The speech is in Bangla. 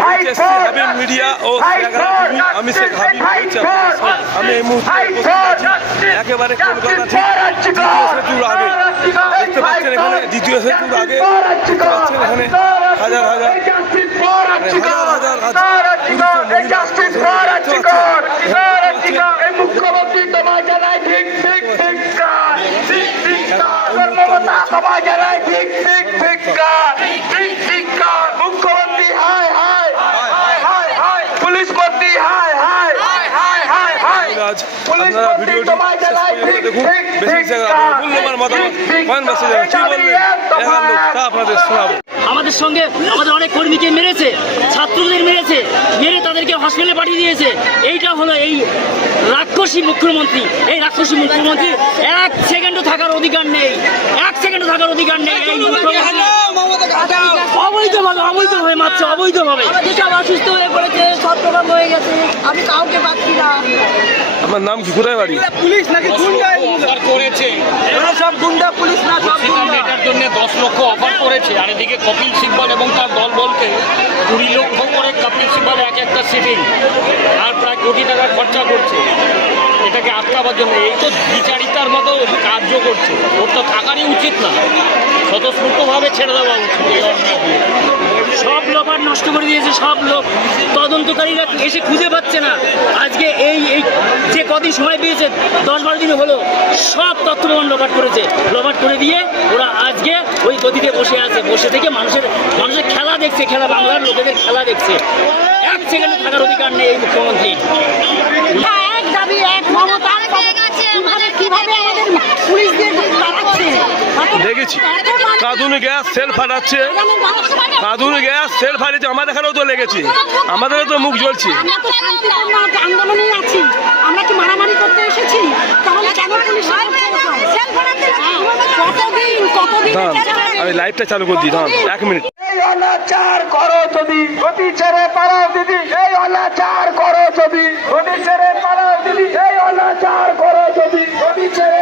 হাবিব মিডিয়া ও আমি শেখ হাবিব আমি এই মুহূর্তে একেবারে কলকাতা ঠিক দ্বিতীয় সেতুর আগে দেখতে পাচ্ছেন এখানে দ্বিতীয় সেতুর আগে দেখতে পাচ্ছেন এখানে হাজার হাজার মুখ্যমন্ত্রী তোমায় জানাই ঠিক ঠিক ঠিক তোমায় জানাই ঠিক ঠিক ঠিক ঠিক ঠিক মুখ্যমন্ত্রী হায় হায় পুলিশ মন্ত্রী হায় হায় আপনারা ভিডিওটি দেখুন বেশি মূল্যবান মতামত কমেন্ট মেসেজ কি বললেন এখান লোক তা আপনাদের শোনাবো। আমাদের সঙ্গে আমাদের অনেক কর্মীকে মেরেছে, ছাত্রদের মেরেছে, মেরে তাদেরকে হসপিটালে পাঠিয়ে দিয়েছে। এইটা হলো এই রাক্ষসী মুখ্যমন্ত্রী। এই রাক্ষসী মুখ্যমন্ত্রী এক সেকেন্ডও থাকার অধিকার নেই, এক সেকেন্ডও থাকার অধিকার নেই। এই অবৈধভাবে মারছে, অবৈধভাবে। সব অসুস্থ হয়ে পড়েছে, সব প্রোগ্রাম হয়ে গেছে, আমি কাউকে পাচ্ছি না। আমার নাম কি, কোথায় বাড়ি? পুলিশ নাকি গুন্ডা অফার করেছে, সব গুন্ডা পুলিশ না, সব গুন্ডা। এটার জন্য 10 লক্ষ অফার করেছে। আর এদিকে কপিল সিব্বল এবং তার দল বলতে 20 লক্ষ করে কপিল সিব্বল এক একটা সিটিং আর প্রায় কোটি টাকা খরচা করছে এটাকে আটকাবার জন্য। এই তো বিচারিতার মতো কার্য করছে, ওর তো থাকারই উচিত না, স্বতঃস্ফূর্তভাবে ছেড়ে দেওয়া উচিত। এই অন্যায় সব লোপাট নষ্ট করে দিয়েছে, সব লোক তদন্তকারীরা এসে খুঁজে পাচ্ছে না। আজকে এই এই যে কদিন সময় পেয়েছে, 10-12 দিন হলো, সব তথ্য প্রমাণ লোপাট করেছে। লোপাট করে দিয়ে ওরা আজকে ওই গদিতে বসে আছে, বসে থেকে মানুষের খেলা দেখছে, খেলা বাংলার লোকেদের খেলা দেখছে। এক সেকেন্ডে থাকার অধিকার নেই এই মুখ্যমন্ত্রী। এক দাবি, এক মমতা, কিভাবে আমাদের পুলিশদের তাড়াচ্ছে। দেখেছি কাঁদুনি গ্যাস সেল ফাটাচ্ছে, কাঁদুনি গ্যাস সেল ফাটিয়েছে। আমাদের এখানেও তো লেগেছে, আমাদেরও তো মুখ জ্বলছে। আমরা তো শান্তিপূর্ণ আন্দোলনেই আছি, আমরা কি মারামারি করতে এসেছি? তাহলে কেন পুলিশ কতদিন আমি লাইভটা চালু করে দিই, 1 মিনিট। এই অনাচার করো যদি গতি ছেড়ে পালাও দিদি, এই অনাচার করো যদি গতি ছেড়ে পালাও দিদি, এই অনাচার করো যদি গতি ছেড়ে